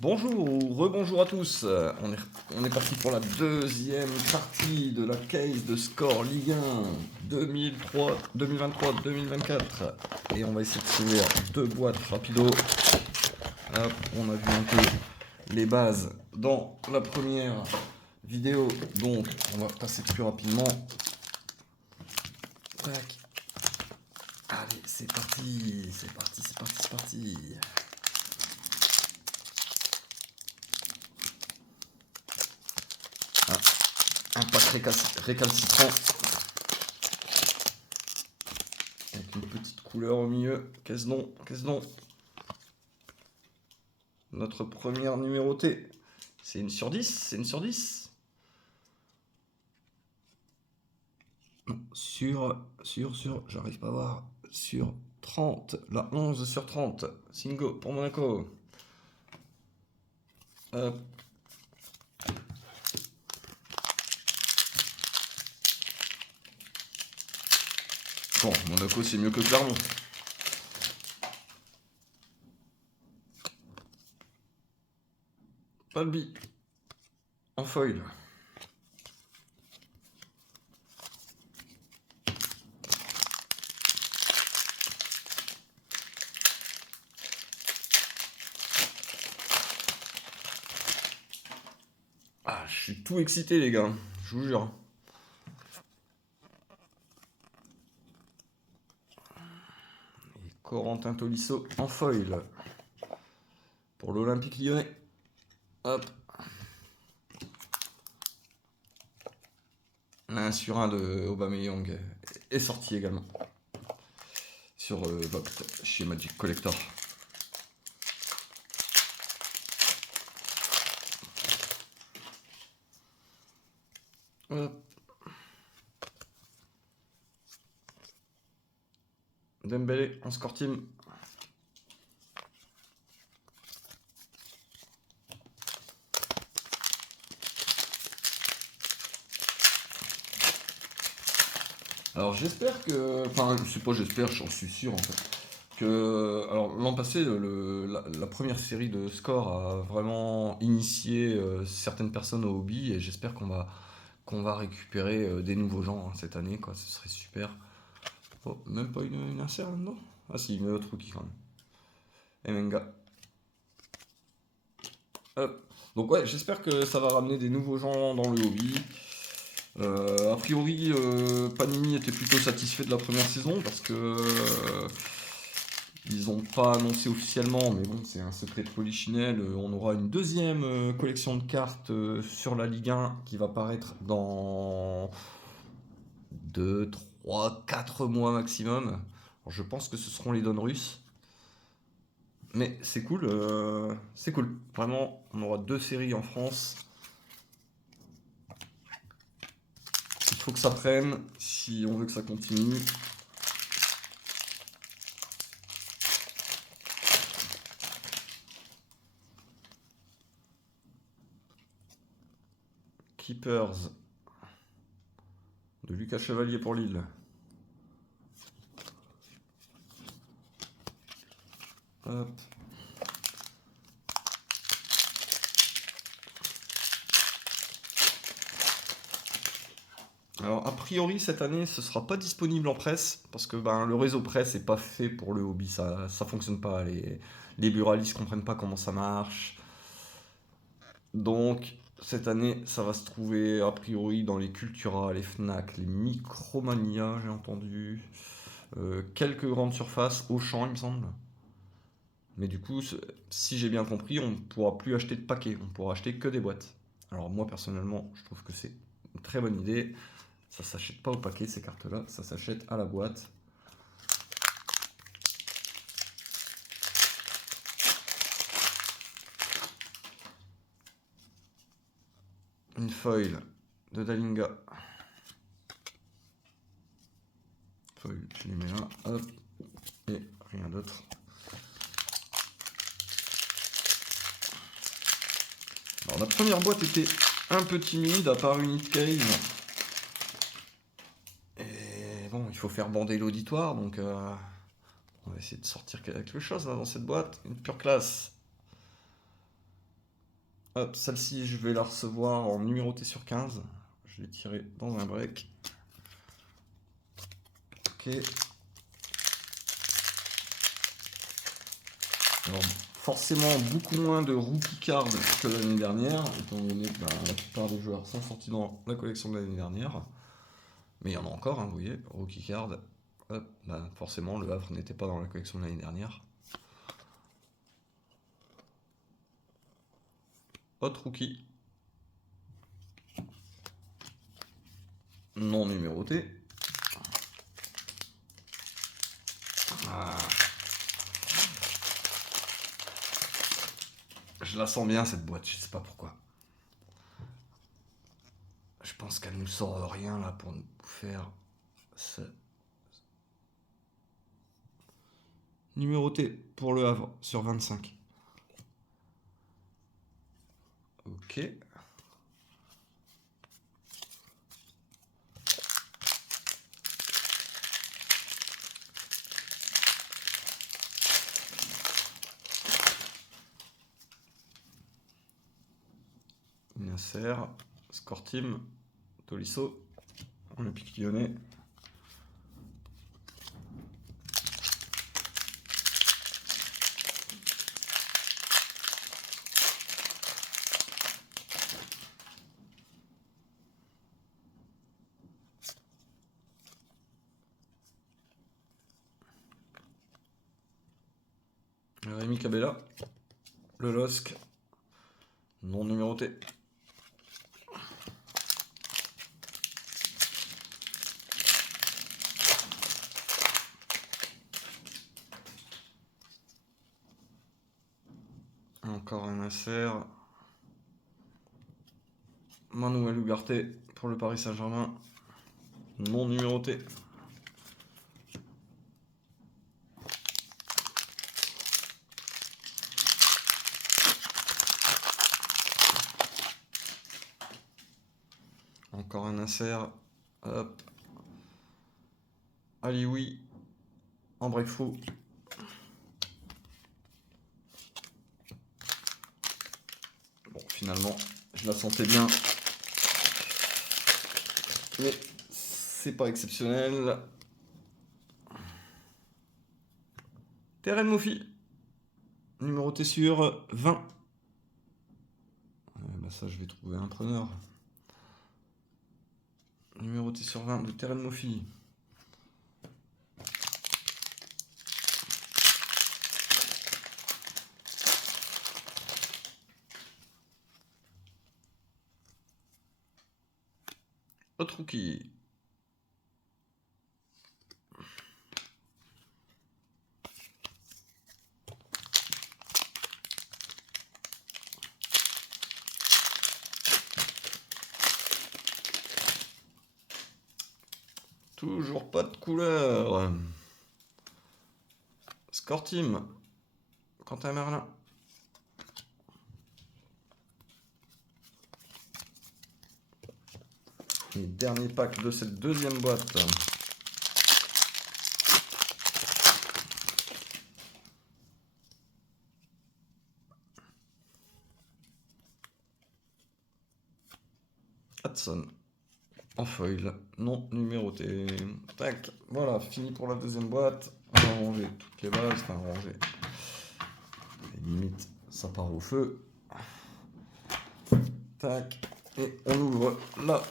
Bonjour ou rebonjour à tous. On est parti pour la deuxième partie de la case de score Ligue 1 2003, 2023-2024. Et on va essayer de s'ouvrir deux boîtes rapido. Hop, on a vu un peu les bases dans la première vidéo, donc on va passer plus rapidement. Tac. Allez, c'est parti, c'est parti, c'est parti, c'est parti. Un pack récalcitrant avec une petite couleur au milieu. Qu'est-ce donc? Notre première numérotée, c'est une sur 10. C'est une sur 10. Non, j'arrive pas à voir. Sur 30, la 11 sur 30. Singo pour Monaco. Hop. Bon, Monaco c'est mieux que Clermont. Palby. En foil. Ah, je suis tout excité les gars, je vous jure. Et Corentin Tolisso en foil. Pour l'Olympique Lyonnais. Hop. Un sur un de Aubameyang est sorti également. Sur Vogt, chez Magic Collector. Hop. Dembélé en score team. Alors j'espère que, enfin je sais pas, j'espère, j'en suis sûr en fait, que, alors l'an passé, la première série de score a vraiment initié certaines personnes au hobby et j'espère qu'on va récupérer des nouveaux gens hein, cette année, quoi, ce serait super. Oh, même pas une insert là-dedans? Ah si, mais autre rookie quand même. Emenga. Hop. Donc ouais, j'espère que ça va ramener des nouveaux gens dans le hobby. A priori, Panini était plutôt satisfait de la première saison parce que ils n'ont pas annoncé officiellement, mais bon, c'est un secret de polichinelle. On aura une deuxième collection de cartes sur la Ligue 1 qui va paraître dans 2, 3, 4 mois maximum. Alors, je pense que ce seront les donnes russes. Mais c'est cool, c'est cool. Vraiment, on aura deux séries en France. Il faut que ça prenne si on veut que ça continue. Keepers de Lucas Chevalier pour Lille. Hop. Alors a priori cette année ce sera pas disponible en presse parce que ben, le réseau presse est pas fait pour le hobby, ça fonctionne pas, les buralistes comprennent pas comment ça marche. Donc cette année ça va se trouver a priori dans les Cultura, les Fnac, les Micromania j'ai entendu, quelques grandes surfaces, Auchan il me semble. Mais du coup si j'ai bien compris on ne pourra plus acheter de paquets, on pourra acheter que des boîtes. Alors moi personnellement je trouve que c'est une très bonne idée. Ça s'achète pas au paquet ces cartes-là, ça s'achète à la boîte. Une foil de Dalinga. Foil, je les mets là, hop, et rien d'autre. Alors la première boîte était un peu timide, à part une hit cave. Et bon, il faut faire bander l'auditoire, donc on va essayer de sortir quelque chose là, dans cette boîte. Une pure classe. Hop, celle-ci, je vais la recevoir en numéroté sur 15. Je l'ai tirée dans un break. Ok. Alors, forcément, beaucoup moins de rookie cards que l'année dernière, étant donné que la plupart des joueurs sont sortis dans la collection de l'année dernière. Mais il y en a encore, hein, vous voyez, rookie card. Hop, forcément, le Havre n'était pas dans la collection de l'année dernière. Autre rookie. Non numéroté. Ah. Je la sens bien cette boîte, je sais pas pourquoi. Je pense qu'elle nous sort rien là pour nous faire ce. Numéroté pour le Havre sur 25. Ok. Nasser, Score Team, Tolisso, Olympique Lyonnais. Rémi Cabella, le LOSC, non numéroté. Encore un Nasser. Manuel Ugarte pour le Paris Saint-Germain, non numéroté. Encore un Nasser. Hop. Alioui en breakthrough. Bon, finalement, je la sentais bien. Mais c'est pas exceptionnel. Terren Moffi. Numéroté sur 20. Ça, je vais trouver un preneur. Numéroté sur 20 de Terren Moffi. Autre rookie. Toujours pas de couleur. Score Team. Quentin Merlin. Et dernier pack de cette deuxième boîte. Hudson. En foil, non numéroté. Tac, voilà, fini pour la deuxième boîte. On va ranger toutes les bases, enfin ranger. Limite, ça part au feu. Tac, et on ouvre la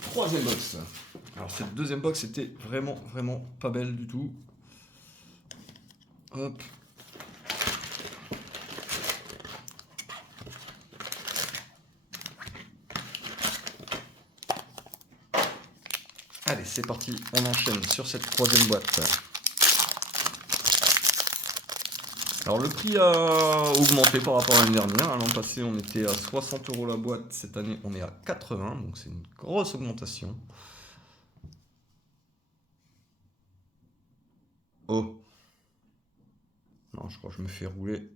troisième box. Alors cette deuxième box était vraiment pas belle du tout. Hop. Allez, c'est parti, on enchaîne sur cette troisième boîte. Alors le prix a augmenté par rapport à l'année dernière. L'an passé on était à 60 € la boîte, cette année on est à 80, donc c'est une grosse augmentation. Oh. Non, je crois que je me fais rouler.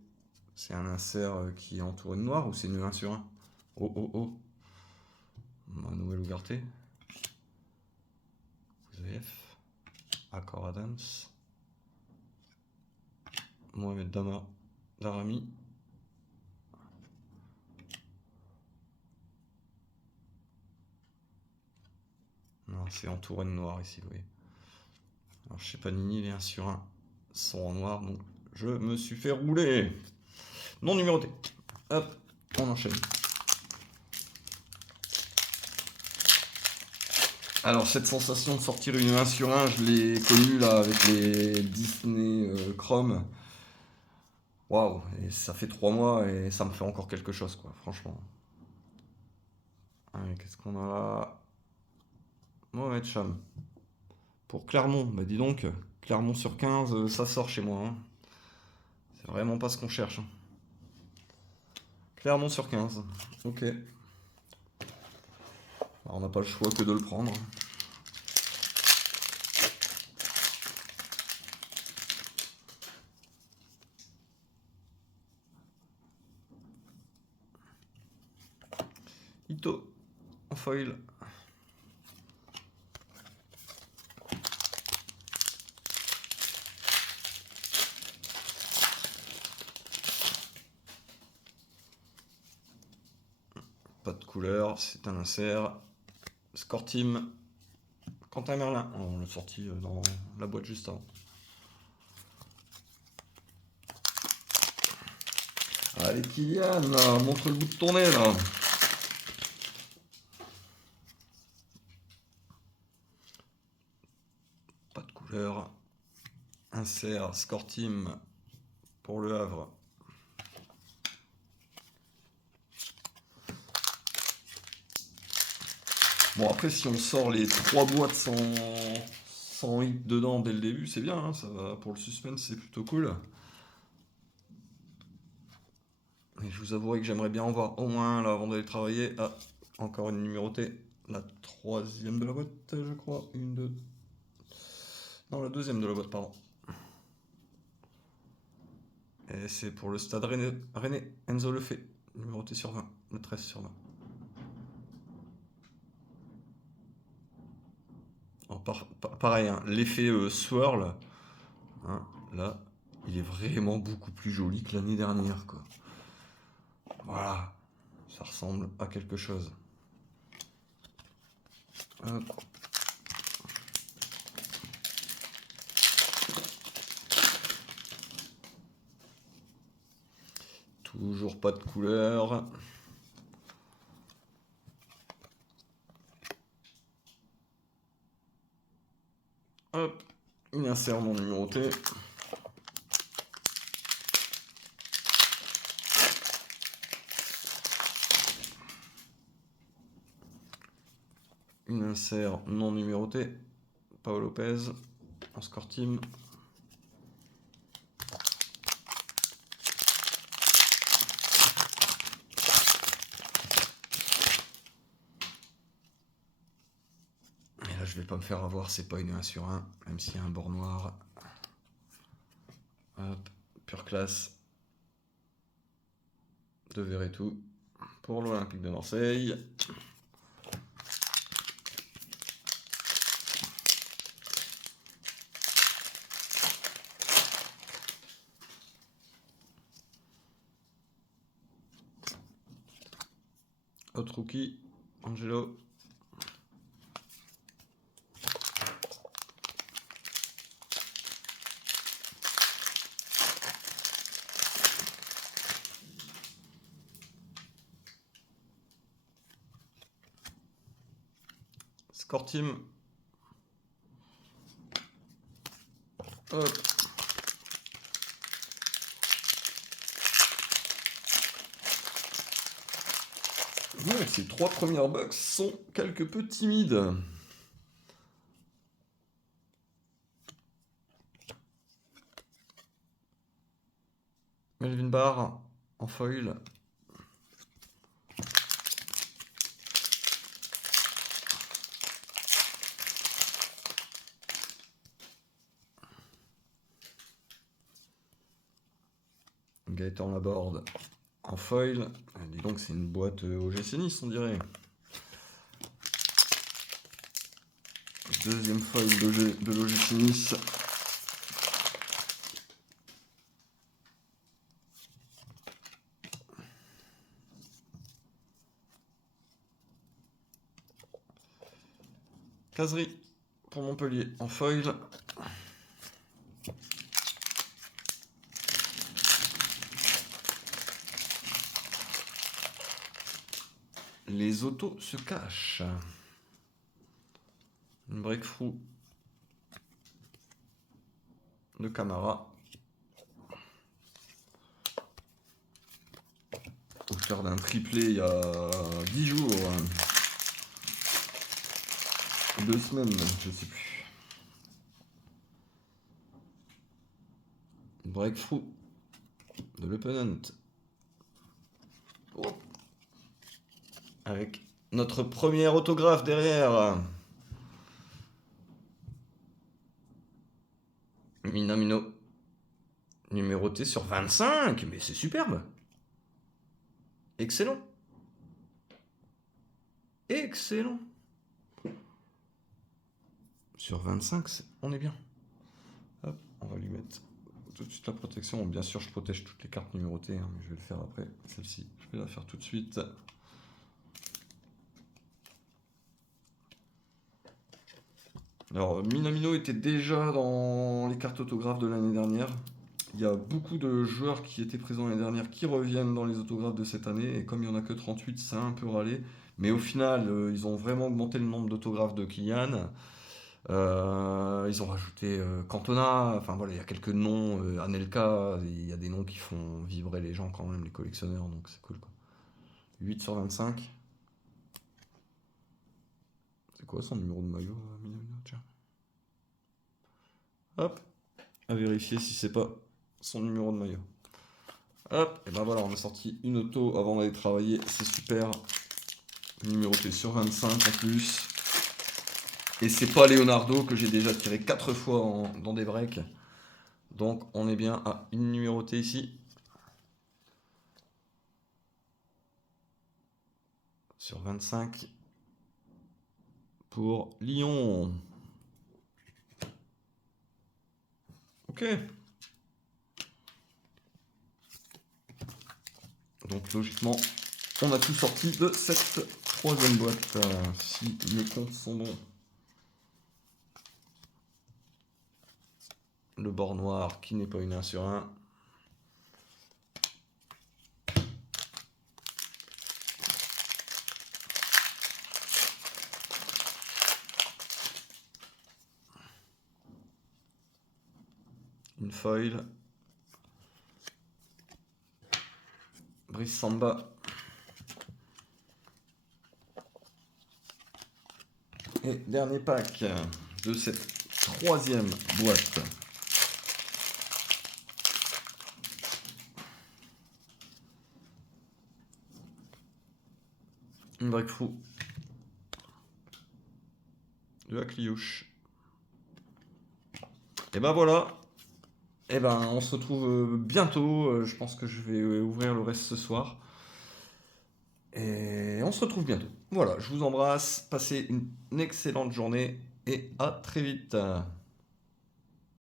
C'est un insert qui est entouré de noir ou c'est une 1 sur 1? Oh oh oh. Manuel Ugarte. Zef. Accor Adams. Mohamed Darami. c'est entouré de noir ici, vous voyez. Alors chez Panini, les 1 sur 1 sont en noir, donc je me suis fait rouler. Non numéroté. Hop, on enchaîne. Alors cette sensation de sortir une 1 sur 1, je l'ai connue là avec les Disney Chrome. Waouh, et ça fait 3 mois et ça me fait encore quelque chose, quoi, franchement. Allez, qu'est-ce qu'on a là? Mohamed Cham. Pour Clermont, bah dis donc, Clermont sur 15, ça sort chez moi, hein. C'est vraiment pas ce qu'on cherche, hein. Clermont sur 15, ok. Alors, on n'a pas le choix que de le prendre. Ito, en foil. Pas de couleur, c'est un insert. Score Team, Quentin Merlin. Oh, on l'a sorti dans la boîte juste avant. Allez Kylian, là, montre le bout de ton nez là. Pas de couleur. Insert, Score Team pour Le Havre. Bon après si on sort les 3 boîtes sans hit dedans dès le début, c'est bien, hein, ça va pour le suspense, c'est plutôt cool. Et je vous avouerai que j'aimerais bien en voir au moins là avant d'aller travailler. Ah, encore une numérotée. La 3e de la boîte, je crois. Une, deux. Non, la 2e de la boîte, pardon. Et c'est pour le stade René Enzo Lefebvre. Numéroté sur 20. Le 13 sur 20. Alors, pareil, hein, l'effet swirl. Hein, là, il est vraiment beaucoup plus joli que l'année dernière, quoi. Voilà. Ça ressemble à quelque chose. Hop. Toujours pas de couleur. Hop, une insert non numérotée. Une insert non numérotée. Paolo Lopez en Score Team. Je vais pas me faire avoir, c'est pas une 1 sur 1, même s'il y a un bord noir. Hop, pure classe. De Verretou pour l'Olympique de Marseille. Autre rookie, Angelo. Score Team. Hop. Ouais, ces 3 premières box sont quelque peu timides. Melvin Barr en foil. Gaëtan Laborde en foil. Dis donc, c'est une boîte OGC Nice, on dirait. Deuxième foil de l'OGC Nice. Caserie pour Montpellier en foil. Les autos se cachent. Une breakthrough de Camara. Auteur d'un triplé il y a 10 jours. 2 semaines, je sais plus. Breakthrough de l'opponent. Oh. Avec notre premier autographe derrière. Minamino. Numéroté sur 25. Mais c'est superbe. Excellent. Excellent. Sur 25, on est bien. Hop, on va lui mettre tout de suite la protection. Bien sûr, je protège toutes les cartes numérotées, hein, mais je vais le faire après. Celle-ci, je vais la faire tout de suite. Alors, Minamino était déjà dans les cartes autographes de l'année dernière. Il y a beaucoup de joueurs qui étaient présents l'année dernière qui reviennent dans les autographes de cette année. Et comme il n'y en a que 38, ça a un peu râlé. Mais au final, ils ont vraiment augmenté le nombre d'autographes de Kylian. Ils ont rajouté Cantona. Enfin voilà, il y a quelques noms. Anelka, il y a des noms qui font vibrer les gens quand même, les collectionneurs. Donc c'est cool, quoi. 8 sur 25. C'est quoi son numéro de maillot, Minamino? Tiens. Hop. À vérifier si c'est pas son numéro de maillot. Hop, et ben voilà, on a sorti une auto avant d'aller travailler, c'est super. Numéroté sur 25 en plus. Et c'est pas Leonardo que j'ai déjà tiré 4 fois dans des breaks. Donc on est bien à une numérotée ici. Sur 25 pour Lyon. Ok. Donc logiquement, on a tout sorti de cette troisième boîte, si mes comptes sont bons. Le bord noir qui n'est pas une 1 sur 1. Une foil. Brice Samba. Et dernier pack de cette troisième boîte. Une breakthrough de Akliouche. Et ben voilà. Et ben on se retrouve bientôt. Je pense que je vais ouvrir le reste ce soir. Et on se retrouve bientôt. Voilà, je vous embrasse. Passez une excellente journée et à très vite.